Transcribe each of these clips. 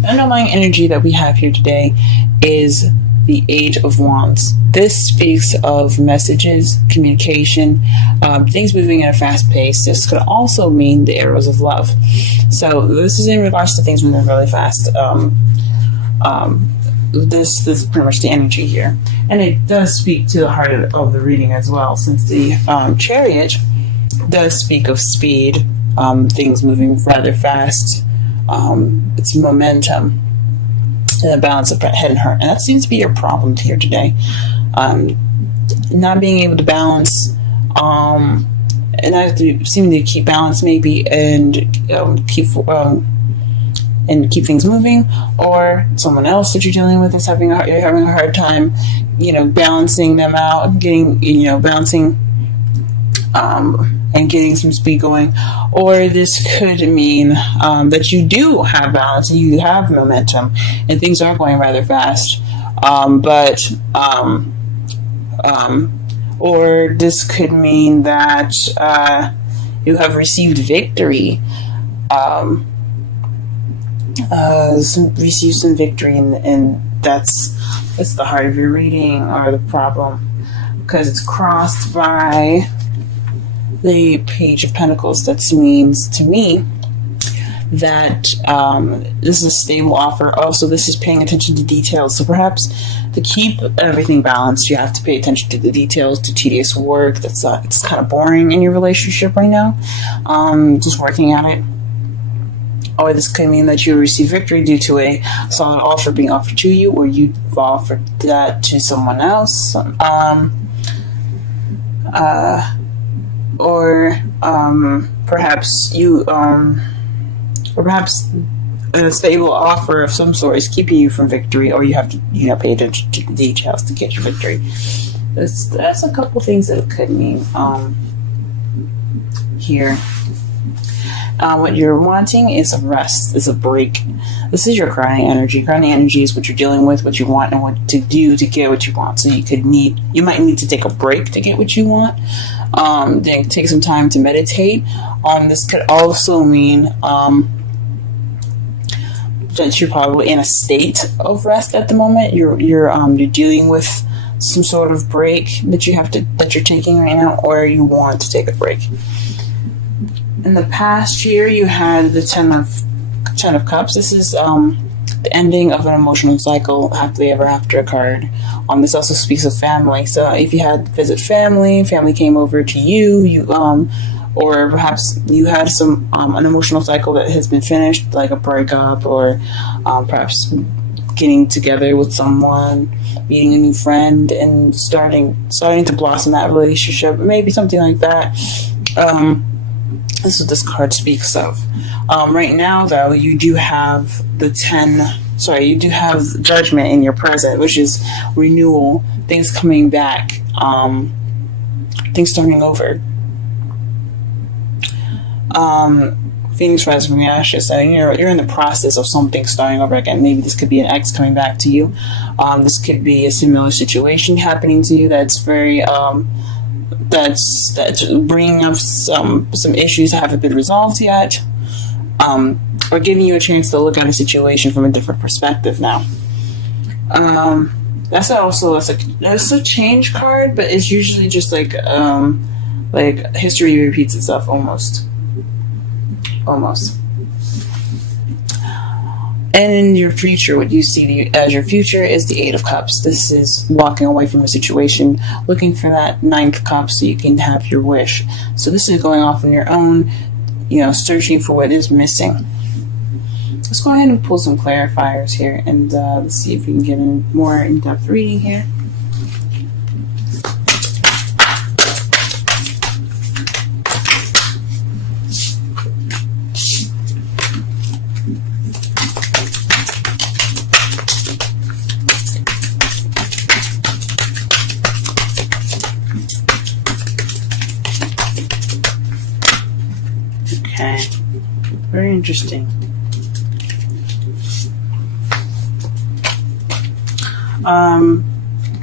The underlying energy that we have here today is the Eight of Wands. This speaks of messages, communication, things moving at a fast pace. This could also mean the arrows of love. So this is in regards to things moving really fast. This is pretty much the energy here. And it does speak to the heart of the reading as well, since the Chariot does speak of speed, things moving rather fast. It's momentum and the balance of head and heart. And that seems to be your problem here today. Not being able to balance, and not seeming to keep balance maybe, and keep things moving, or someone else that you're dealing with is having a hard time, balancing them out, balancing, and getting some speed going. Or this could mean that you do have balance, and you have momentum, and things are going rather fast. Or this could mean that you have received victory. Receive some victory, and that's the heart of your reading, or the problem, because it's crossed by the Page of Pentacles. That means to me that this is a stable offer. Also, this is paying attention to details. So perhaps to keep everything balanced, you have to pay attention to the details, to tedious work that's it's kind of boring in your relationship right now. Just working at it. Or this could mean that you receive victory due to a solid offer being offered to you, or you've offered that to someone else. Perhaps a stable offer of some sort is keeping you from victory, or you have to pay attention to the details to get your victory. That's a couple things that it could mean here. What you're wanting is a rest, is a break. This is your crowning energy. Crowning energy is what you're dealing with, what you want, and what to do to get what you want. So you might need to take a break to get what you want. Then take some time to meditate. This could also mean that you're probably in a state of rest at the moment. You're dealing with some sort of break that you're taking right now, or you want to take a break. In the past year, you had the Ten of Cups. This is the ending of an emotional cycle, happily ever after card. This also speaks of family. So if you had visit family came over to you, or perhaps you had an emotional cycle that has been finished, like a breakup, or perhaps getting together with someone, meeting a new friend, and starting to blossom that relationship, maybe something like that. This is what this card speaks of. Right now, though, you do have you do have Judgment in your present, which is renewal, things coming back, things starting over. Phoenix rising from the ashes. So you're in the process of something starting over again. Maybe this could be an ex coming back to you. This could be a similar situation happening to you that's very that's bringing up some issues that haven't been resolved yet, or giving you a chance to look at a situation from a different perspective now. That's a change card, but it's usually just like history repeats itself almost. And in your future, what you see as your future is the Eight of Cups. This is walking away from a situation, looking for that Ninth Cup so you can have your wish. So this is going off on your own, searching for what is missing. Let's go ahead and pull some clarifiers here, and let's see if we can get a more in-depth reading here. Okay, very interesting.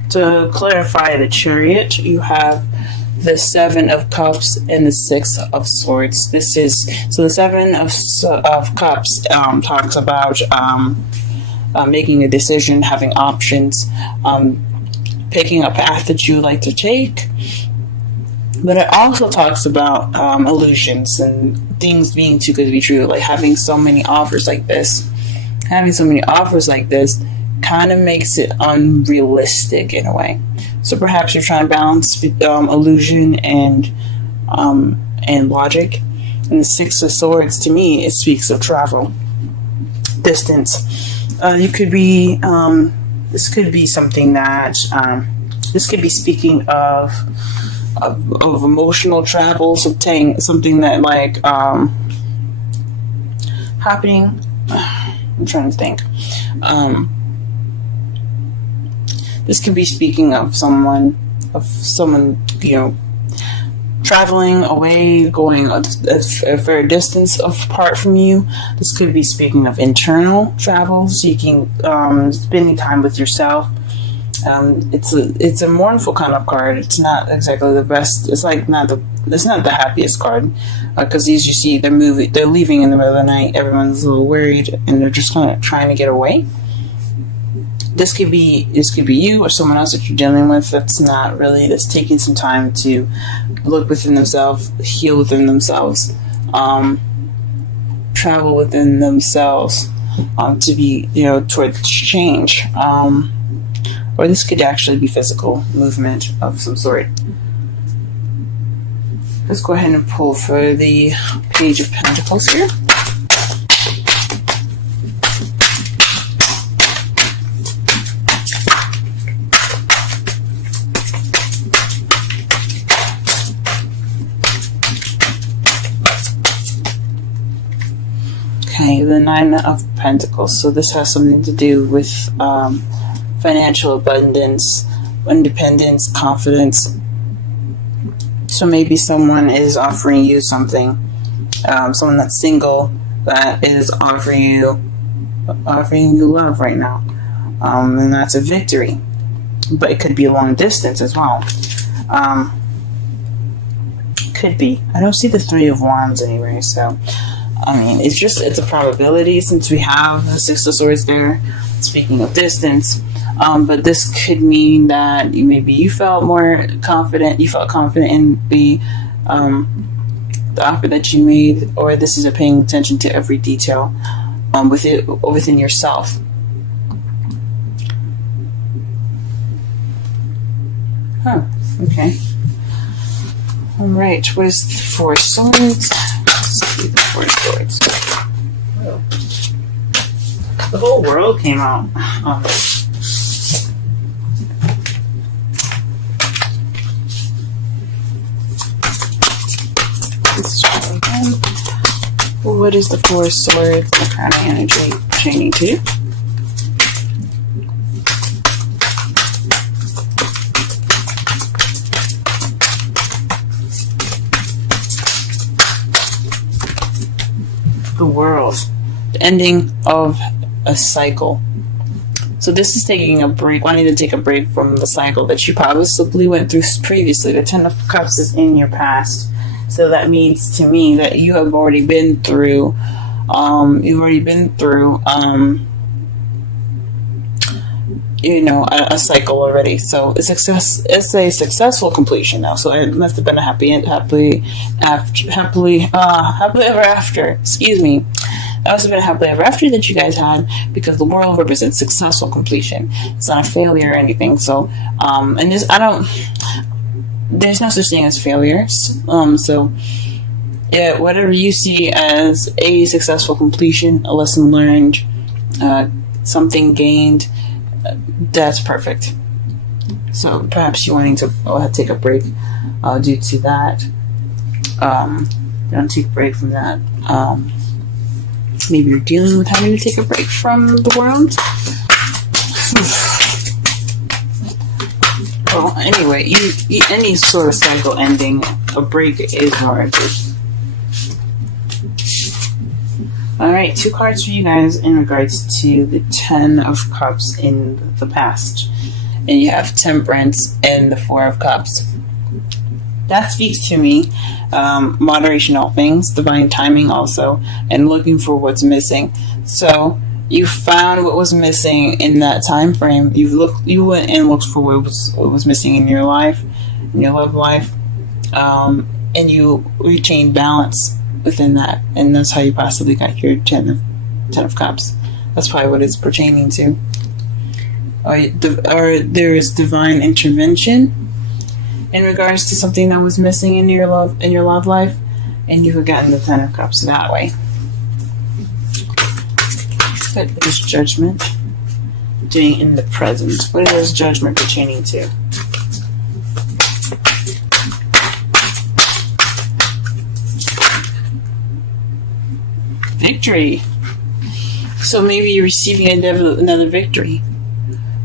To clarify the Chariot, you have the Seven of Cups and the Six of Swords. This is so the Seven of Cups talks about making a decision, having options, picking a path that you would like to take. But it also talks about illusions and things being too good to be true, like having so many offers like this. Having so many offers like this kind of makes it unrealistic in a way. So perhaps you're trying to balance illusion and logic. And the Six of Swords, to me, it speaks of travel, distance. You could be. This could be something that. This could be speaking of emotional travel, something that like happening. I'm trying to think. This could be speaking of someone, traveling away, going a fair distance apart from you. This could be speaking of internal travel, seeking, spending time with yourself. It's a mournful kind of card. It's not exactly the best. It's not the happiest card, because as you see, they're leaving in the middle of the night. Everyone's a little worried, and they're just kind of trying to get away. This could be you or someone else that you're dealing with that's taking some time to look within themselves, heal within themselves, travel within themselves, to be towards change. Or this could actually be physical movement of some sort. Let's go ahead and pull for the Page of Pentacles here. Okay, the Nine of Pentacles. So this has something to do with financial abundance, independence, confidence. So maybe someone is offering you something. Someone that's single that is offering you love right now, and that's a victory. But it could be a long distance as well. Could be. I don't see the Three of Wands anyway, so I mean, it's a probability since we have the Six of Swords there. Speaking of distance. But this could mean that maybe you felt more confident. You felt confident in the offer that you made, or this is paying attention to every detail within yourself. Huh. Okay. All right. What is the Four of Swords? Let's see the Four of Swords. Whoa. The whole world came out. What is the Four of Swords? The Crown of Energy chaining to? The World. The ending of a cycle. So this is taking a break, wanting to take a break from the cycle that you possibly went through previously. The Ten of Cups is in your past. So that means to me that you have already been through, a cycle already. So it's a successful completion now. So it must have been a happily ever after. Excuse me. That must have been a happily ever after that you guys had, because the world represents successful completion. It's not a failure or anything. So, there's no such thing as failures. So, yeah, whatever you see as a successful completion, a lesson learned, something gained, that's perfect. So perhaps you're wanting to take a break due to that. Don't take a break from that. Maybe you're dealing with having to take a break from the world. Well, anyway, any sort of cycle ending, a break is warranted. Alright, 2 cards for you guys in regards to the Ten of Cups in the past. And you have Temperance and the Four of Cups. that speaks to me. Moderation, all things, divine timing also, and looking for what's missing. So you found what was missing in that time frame. You went and looked for what was missing in your life, in your love life, and you retained balance within that, and that's how you possibly got your Ten of Cups. That's probably what it's pertaining to. Or there is divine intervention in regards to something that was missing in your love life, and you've gotten the Ten of Cups that way. What is judgment doing in the present? What is judgment pertaining to? Victory. So maybe you're receiving another victory.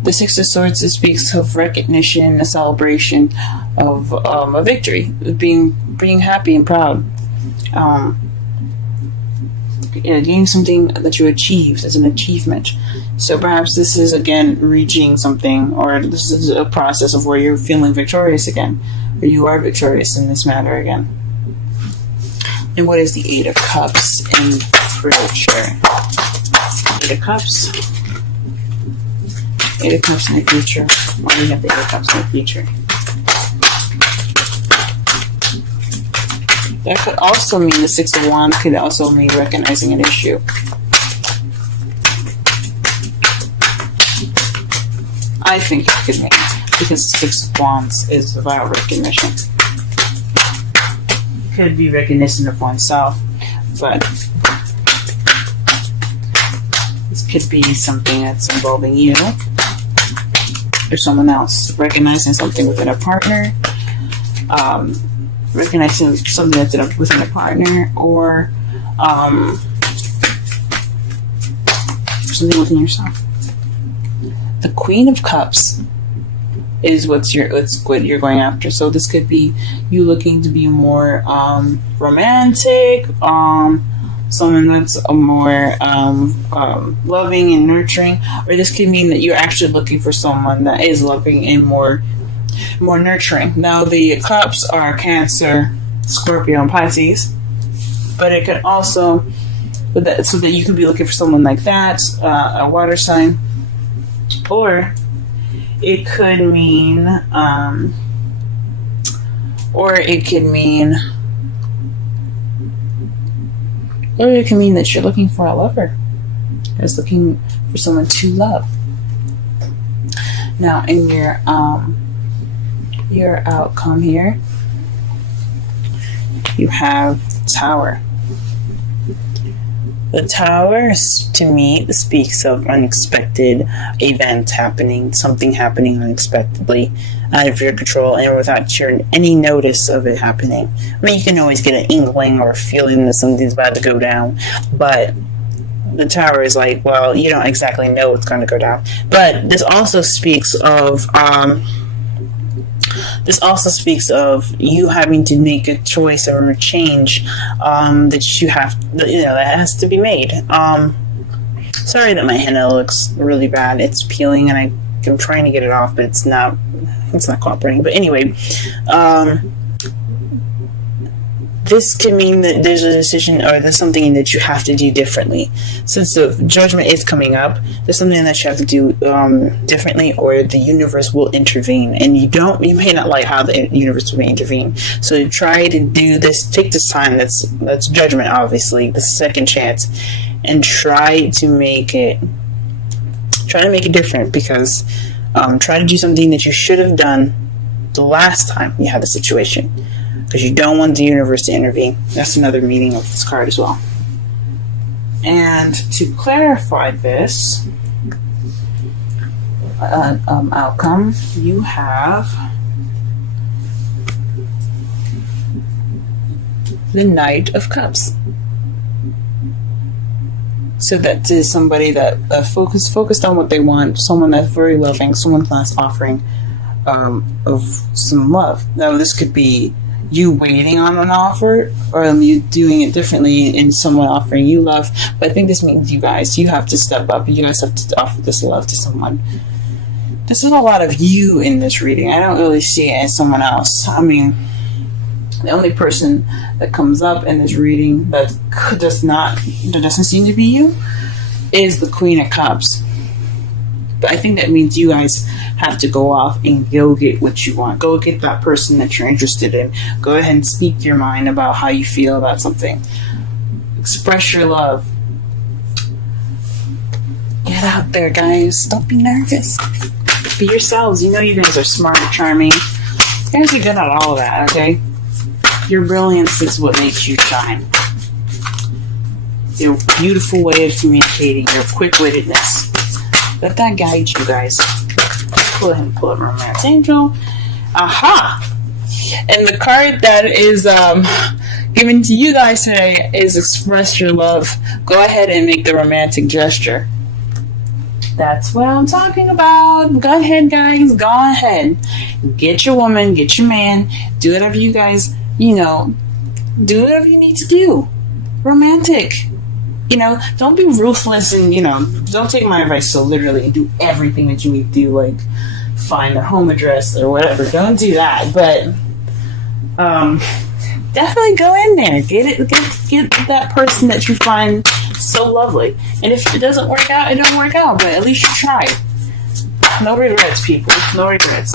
The Six of Swords speaks of recognition, a celebration of a victory, being happy and proud. Getting something that you achieved as an achievement. So perhaps this is again reaching something, or this is a process of where you're feeling victorious again, or you are victorious in this matter again. And what is the Eight of Cups in future? Eight of Cups. Eight of Cups in the future. Why do we have the Eight of Cups in the future? That could also mean the Six of Wands could also mean recognizing an issue. I think it could mean, because the Six of Wands is about recognition. It could be recognition of oneself, but this could be something that's involving you or someone else. Recognizing something within a partner, recognizing something that's within a partner, or something within yourself. The Queen of Cups is what you're going after. So this could be you looking to be more romantic, someone that's a more loving and nurturing, or this could mean that you're actually looking for someone that is loving and more nurturing. Now the cups are Cancer, Scorpio, and Pisces, but it could also, so that you can be looking for someone like that, a water sign, or it could mean, that you're looking for a lover, is looking for someone to love. Now in your outcome here, you have Tower. The Tower, to me, speaks of unexpected events happening, something happening unexpectedly, out of your control, and without any notice of it happening. I mean, you can always get an inkling or a feeling that something's about to go down, but the Tower is like, well, you don't exactly know what's going to go down. But this also speaks of you having to make a choice or a change that has to be made. Sorry that my henna looks really bad. It's peeling, and I'm trying to get it off, but it's not cooperating. But anyway, this can mean that there's a decision, or there's something that you have to do differently. Since the judgment is coming up, there's something that you have to do differently, or the universe will intervene. And you may not like how the universe will intervene. So try to do this, take this time, that's judgment, obviously, the second chance, and try to make it different, because try to do something that you should have done the last time you had the situation, because you don't want the universe to intervene. That's another meaning of this card as well. And to clarify this outcome, you have the Knight of Cups. So that is somebody that focused on what they want, someone that's very loving, someone that's offering of some love. Now this could be you waiting on an offer, or you doing it differently in someone offering you love. But I think this means you have to step up. You guys have to offer this love to someone. This is a lot of you in this reading. I don't really see it as someone else. I mean, The only person that comes up in this reading that doesn't seem to be you is the Queen of Cups. But I think that means you guys have to go off and go get what you want. Go get that person that you're interested in. Go ahead and speak your mind about how you feel about something. Express your love. Get out there, guys. Don't be nervous. Be yourselves. You know you guys are smart and charming. You guys are good at all of that, okay? Your brilliance is what makes you shine. Your beautiful way of communicating, your quick-wittedness. Let that guide you guys. Go ahead and pull up Romance Angel. Aha! And the card that is given to you guys today is Express Your Love. Go ahead and make the romantic gesture. That's what I'm talking about. Go ahead, guys. Go ahead. Get your woman, get your man. Do whatever you guys, do whatever you need to do. Romantic. Don't be ruthless and, don't take my advice so literally and do everything that you need to do, like find their home address or whatever. Don't do that. But definitely go in there. Get that person that you find so lovely. And if it doesn't work out, it don't work out. But at least you tried. No regrets, people. No regrets.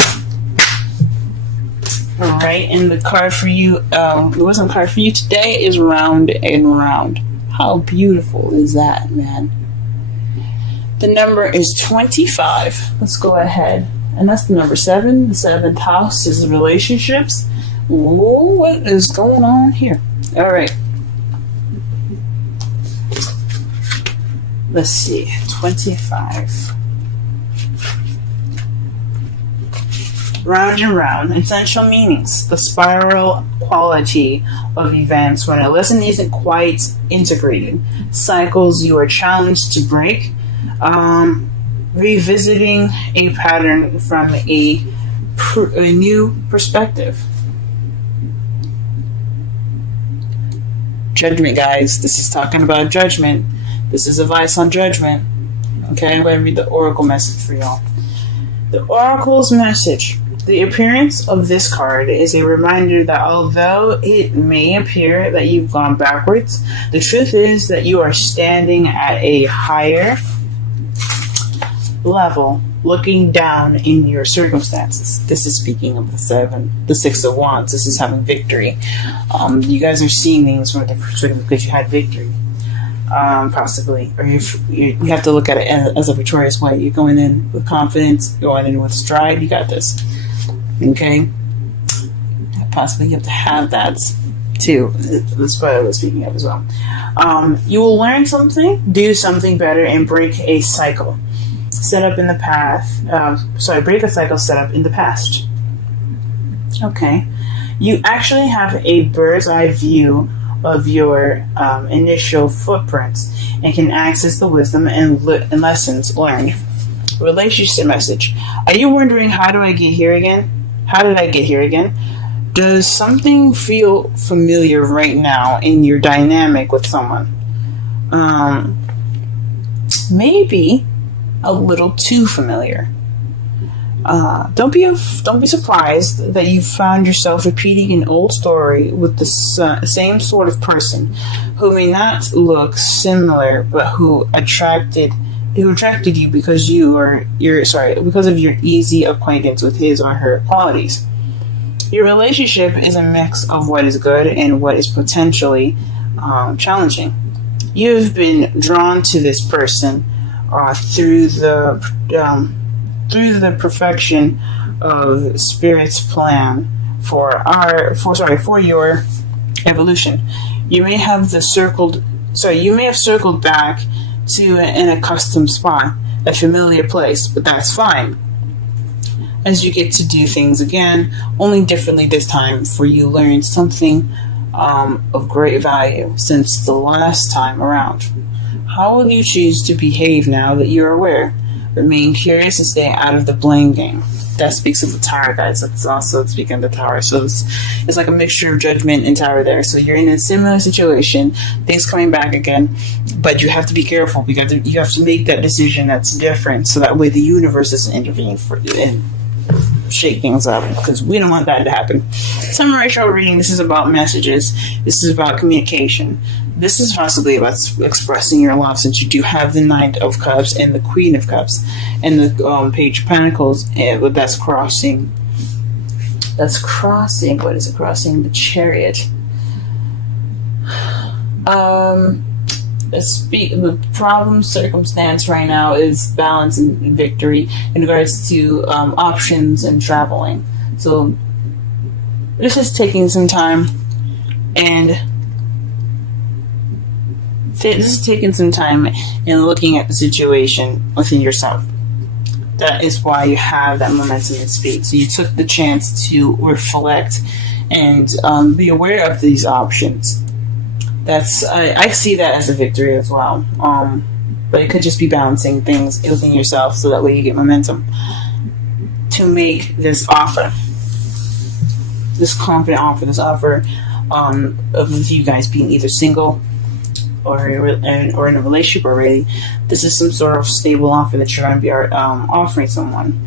Alright, and the card for you, the wisdom card for you today is Round and Round. How beautiful is that, man? The number is 25. Let's go ahead. And that's the number 7. The 7th house is relationships. Ooh, what is going on here? Alright. Let's see. 25. Round and round. Essential meanings. The spiral quality of events when a lesson isn't quite integrated. Cycles you are challenged to break. Revisiting a pattern from a new perspective. Judgment, guys. This is talking about judgment. This is advice on judgment. Okay, I'm going to read the oracle message for y'all. The oracle's message. The appearance of this card is a reminder that although it may appear that you've gone backwards, the truth is that you are standing at a higher level, looking down in your circumstances. This is speaking of the 6 of Wands. This is having victory. You guys are seeing things from a different perspective because you had victory. Possibly, or you have to look at it as a victorious way. You're going in with confidence, going in with stride. You got this. Okay, possibly you have to have that too. That's what I was speaking of as well. You will learn something, do something better, and break a cycle set up in the past. Break a cycle set up in the past. Okay, you actually have a bird's eye view of your initial footprints and can access the wisdom and lessons learned. Relationship message. Are you wondering, how do I get here again? How did I get here again? Does something feel familiar right now in your dynamic with someone? Maybe a little too familiar. Don't be surprised that you found yourself repeating an old story with the same sort of person who may not look similar, but who attracted you because because of your easy acquaintance with his or her qualities. Your relationship is a mix of what is good and what is potentially challenging. You've been drawn to this person through the perfection of Spirit's plan for your evolution. You may have circled back to an accustomed spot, a familiar place, but that's fine. As you get to do things again, only differently this time, for you learned something of great value since the last time around. How will you choose to behave now that you're aware? Remain curious and stay out of the blame game. That speaks of the Tower, guys. That's also speaking of the Tower. So it's like a mixture of Judgment and Tower there. So you're in a similar situation, things coming back again, but you have to be careful because you have to make that decision that's different, so that way the universe doesn't intervene for you. shake things up, because we don't want that to happen. Summary tarot reading, this is about messages. This is about communication. This is possibly about expressing your love, since you do have the Knight of Cups and the Queen of Cups and the Page of Pentacles. That's crossing. That's crossing. What is it crossing? The Chariot. The problem circumstance right now is balance and victory in regards to options and traveling. So this is taking some time, and looking at the situation within yourself. That is why you have that momentum in speed. So you took the chance to reflect and be aware of these options. I see that as a victory as well. But it could just be balancing things within yourself, so that way you get momentum to make this offer, this confident offer, this offer of you guys being either single or in a relationship already. This is some sort of stable offer that you're going to be offering someone.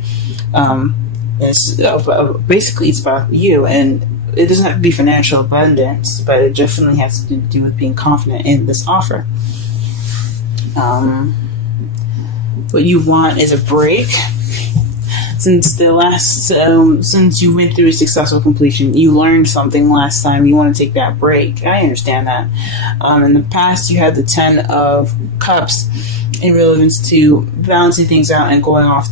Basically, it's about you, and it doesn't have to be financial abundance, but it definitely has to do with being confident in this offer. What you want is a break. Since since you went through a successful completion, you learned something last time. You want to take that break. I understand that. In the past, you had the 10 of Cups in relevance to balancing things out and going off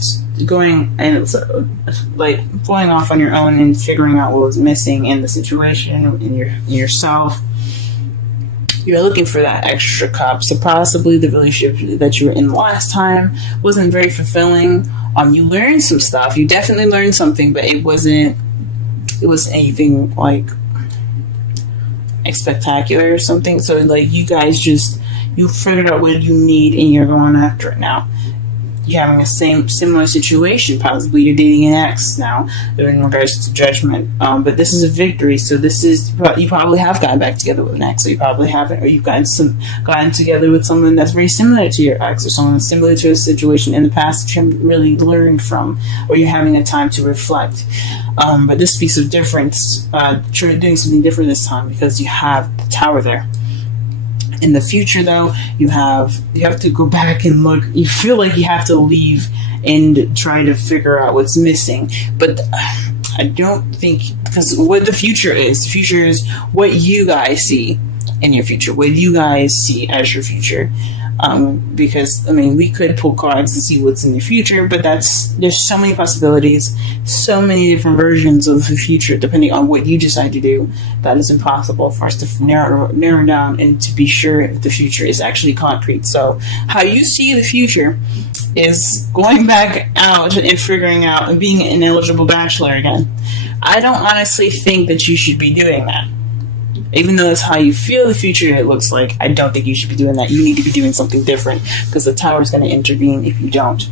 on your own and figuring out what was missing in the situation, in yourself. You're looking for that extra cup. So possibly the relationship that you were in last time wasn't very fulfilling. You learned some stuff. You definitely learned something, but it wasn't anything like spectacular or something. So like you guys you figured out what you need and you're going after it now. You're having a similar situation. Possibly you're dating an ex now in regards to judgment. But this is a victory. So this is, you probably have gotten back together with an ex, or you probably haven't, or you've gotten together with someone that's very similar to your ex, or someone that's similar to a situation in the past that you haven't really learned from, or you're having a time to reflect. But this speaks of difference. You're doing something different this time because you have the Tower there. In the future, though, you have to go back and look. You feel like you have to leave and try to figure out what's missing. But I don't think, because what the future is what you guys see in your future, what you guys see as your future. Because, I mean, we could pull cards to see what's in the future, but there's so many possibilities, so many different versions of the future, depending on what you decide to do, that it's impossible for us to narrow down and to be sure if the future is actually concrete. So how you see the future is going back out and figuring out and being an eligible bachelor again. I don't honestly think that you should be doing that. Even though that's how you feel the future it looks like, I don't think you should be doing that. You need to be doing something different, because the Tower is going to intervene if you don't.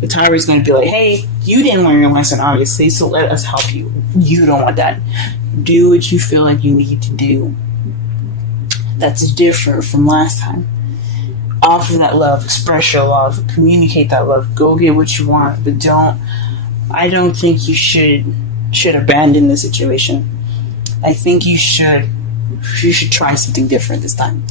The Tower is going to be like, hey, you didn't learn your lesson, obviously, so let us help you. You don't want that. Do what you feel like you need to do. That's different from last time. Offer that love, express your love, communicate that love, go get what you want, but I don't think you should abandon the situation. I think you should try something different this time.